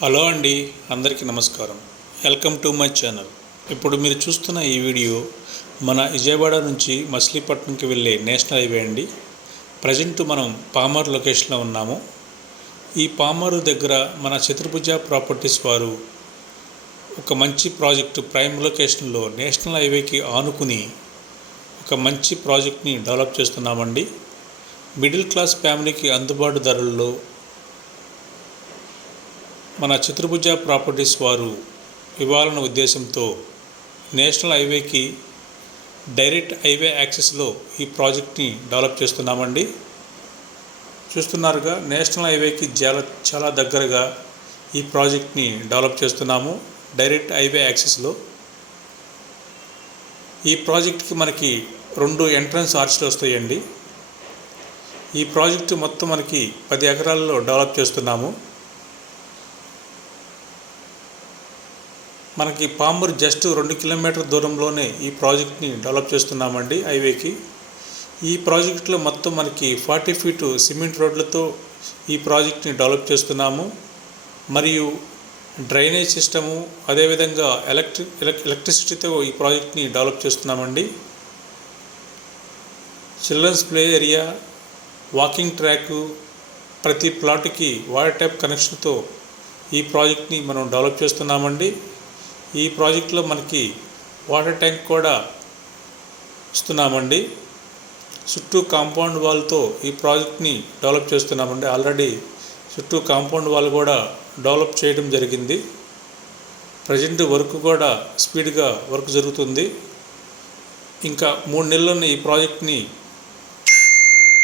Hello అండి, అందరికీ నమస్కారం. Welcome to my channel. ఇప్పుడు మీరు చూస్తున్న ఈ వీడియో మన విజయవాడ నుంచి మచిలీపట్నంకి వెళ్ళే నేషనల్ హైవే అండి. ప్రజెంట్ మనం పామర్ లొకేషన్లో ఉన్నాము. ఈ పామరు దగ్గర మన చతుర్భుజ ప్రాపర్టీస్ వారు ఒక మంచి ప్రాజెక్టు ప్రైమ్ లొకేషన్లో నేషనల్ హైవేకి ఆనుకుని ఒక మంచి ప్రాజెక్ట్ని డెవలప్ చేస్తున్నామండి. మిడిల్ క్లాస్ ఫ్యామిలీకి అందుబాటు ధరల్లో మన చతుర్భుజ ప్రాపర్టీస్ వారు ఇవ్వాలన్న ఉద్దేశంతో నేషనల్ హైవేకి డైరెక్ట్ హైవే యాక్సెస్లో ఈ ప్రాజెక్ట్ని డెవలప్ చేస్తున్నామండి. చూస్తున్నారుగా, నేషనల్ హైవేకి చాలా దగ్గరగా ఈ ప్రాజెక్ట్ని డెవలప్ చేస్తున్నాము. డైరెక్ట్ హైవే యాక్సెస్లో ఈ ప్రాజెక్ట్కి మనకి 2 ఎంట్రన్స్ ఆర్చ్లు వస్తాయండి. ఈ ప్రాజెక్టు మొత్తం మనకి 10 ఎకరాల్లో డెవలప్ చేస్తున్నాము. మనకి పామర్ జస్ట్ 2 కిలోమీటర్ దూరంలోనే ఈ ప్రాజెక్ట్ని డెవలప్ చేస్తున్నామండి హైవేకి. ఈ ప్రాజెక్ట్లో మొత్తం మనకి 40 ఫీట్ సిమెంట్ రోడ్లతో ఈ ప్రాజెక్ట్ని డెవలప్ చేస్తున్నాము. మరియు డ్రైనేజ్ సిస్టము, అదేవిధంగా ఎలక్ట్రిసిటీతో ఈ ప్రాజెక్ట్ని డెవలప్ చేస్తున్నామండి. Children's play area, walking track, ప్రతి ప్లాట్కి వాటర్ ట్యాప్ కనెక్షన్తో ఈ ప్రాజెక్ట్ని మనం డెవలప్ చేస్తున్నామండి. ఈ ప్రాజెక్ట్లో మనకి వాటర్ ట్యాంక్ కూడా ఇస్తున్నామండి. చుట్టూ కాంపౌండ్ వాల్తో ఈ ప్రాజెక్ట్ని డెవలప్ చేస్తున్నామండి. ఆల్రెడీ చుట్టూ కాంపౌండ్ వాల్ కూడా డెవలప్ చేయడం జరిగింది. ప్రజెంట్ వర్క్ కూడా స్పీడ్గా వర్క్ జరుగుతుంది. ఇంకా 3 నెలల్లోనే ఈ ప్రాజెక్ట్ని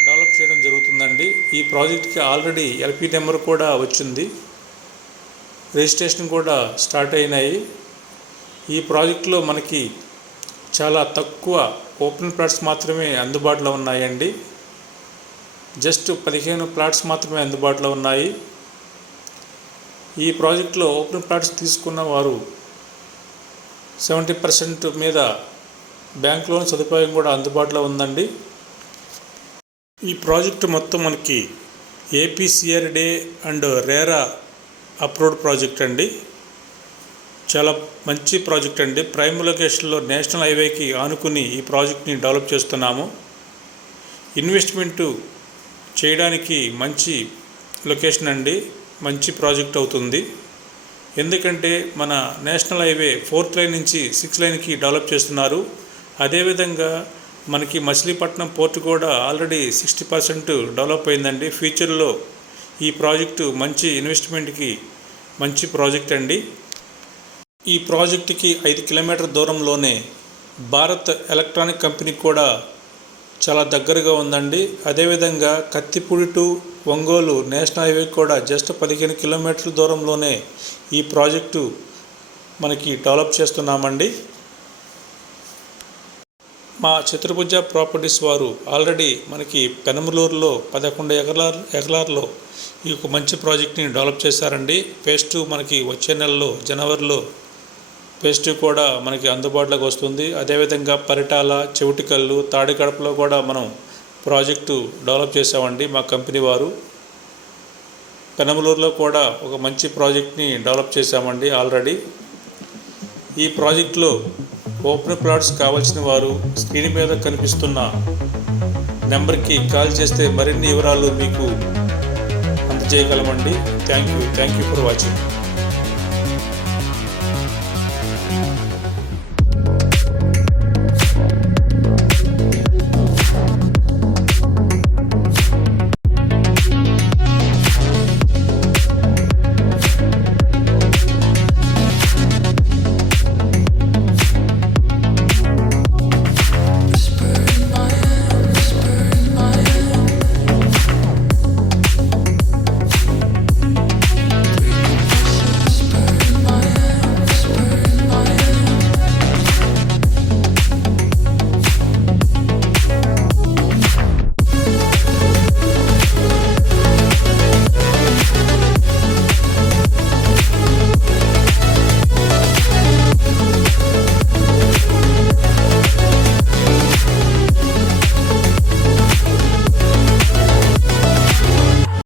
డెవలప్ చేయడం జరుగుతుందండి. ఈ ప్రాజెక్ట్కి ఆల్రెడీ ఎల్పీ నెంబర్ కూడా వచ్చింది, రిజిస్ట్రేషన్ కూడా స్టార్ట్ అయినాయి. ఈ ప్రాజెక్టులో మనకి చాలా తక్కువ ఓపెన్ ప్లాట్స్ మాత్రమే అందుబాటులో ఉన్నాయండి. జస్ట్ 15 ప్లాట్స్ మాత్రమే అందుబాటులో ఉన్నాయి. ఈ ప్రాజెక్టులో ఓపెన్ ప్లాట్స్ తీసుకున్న వారు 70% మీద బ్యాంక్ లోన్ సదుపాయం కూడా అందుబాటులో ఉందండి. ఈ ప్రాజెక్టు మొత్తం మనకి ఏపీసీఆర్డే అండ్ రేరా అప్రూవ్డ్ ప్రాజెక్ట్ అండి. చాలా మంచి ప్రాజెక్ట్ అండి. ప్రైమ్ లొకేషన్లో నేషనల్ హైవేకి ఆనుకుని ఈ ప్రాజెక్ట్ని డెవలప్ చేస్తున్నాము. ఇన్వెస్ట్మెంటు చేయడానికి మంచి లొకేషన్ అండి, మంచి ప్రాజెక్ట్ అవుతుంది. ఎందుకంటే మన నేషనల్ హైవే 4th లైన్ నుంచి 6th లైన్కి డెవలప్ చేస్తున్నారు. అదేవిధంగా మనకి మచిలీపట్నం పోర్ట్ కూడా ఆల్రెడీ 60% డెవలప్ అయిందండి. ఫ్యూచర్లో ఈ ప్రాజెక్టు మంచి ఇన్వెస్ట్మెంట్కి మంచి ప్రాజెక్ట్ అండి. ఈ ప్రాజెక్టుకి 5 కిలోమీటర్ దూరంలోనే భారత్ ఎలక్ట్రానిక్ కంపెనీ కూడా చాలా దగ్గరగా ఉందండి. అదేవిధంగా Kathipudi to Ongole national highway కూడా జస్ట్ 15 కిలోమీటర్ల దూరంలోనే ఈ ప్రాజెక్టు మనకి డెవలప్ చేస్తున్నామండి. మా చతుర్భుజ ప్రాపర్టీస్ వారు ఆల్రెడీ మనకి పెనమలూరులో 11 ఎకరాల్లో ఈ ఒక మంచి ప్రాజెక్ట్ని డెవలప్ చేశారండి. ఫేజ్ 2 మనకి వచ్చే నెలలో జనవరిలో ఫేజ్ 2 కూడా మనకి అందుబాటులోకి వస్తుంది. అదేవిధంగా పరిటాల, చెవిటికల్లు, తాడికడపలో కూడా మనం ప్రాజెక్టు డెవలప్ చేసామండి మా కంపెనీ వారు. పెనమలూరులో కూడా ఒక మంచి ప్రాజెక్ట్ని డెవలప్ చేశామండి ఆల్రెడీ. ఈ ప్రాజెక్టులో ఓపెన్ ప్లాట్స్ కావాల్సిన వారు స్క్రీన్ మీద కనిపిస్తున్న నెంబర్కి కాల్ చేస్తే మరిన్ని వివరాలు మీకు అందజేయగలమండి. Thank you for watching.